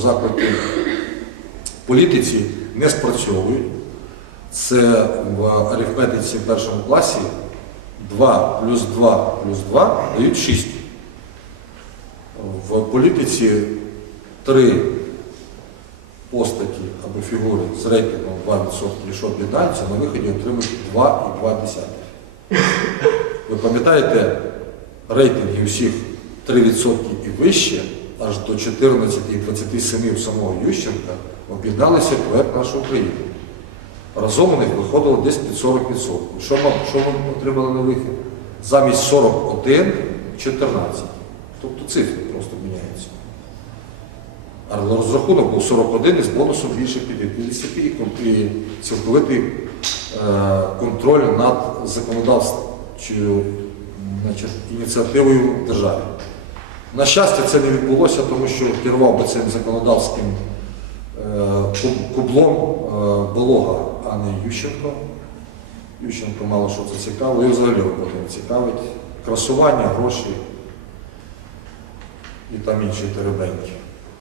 заклики політиці не спрацьовують. Це в арифметиці в першому класі 2 плюс 2 плюс 2 дають 6. В політиці три постаті або фігури з рейтингом 2%, якщо об'єднаються, на виході отримують 2,2. Ви пам'ятаєте рейтинги усіх 3% і вище, аж до 14 і 27 у самого Ющенка об'єдналися проект наша Україна. Разом у них виходило десь під 40%. Що ми, що ми отримали на вихід? Замість 41 14. Тобто цифри просто міняються. Але розрахунок був 41 із бонусом більше 50 і цілковитий е, контроль над законодавчою значить, ініціативою держави. На щастя, це не відбулося, тому що керував би цим законодавським е, кублом е, Болога, а не Ющенко. Ющенко мало що це цікаво, і взагалі робота не цікавить. Красування, гроші і там інші теребеньки.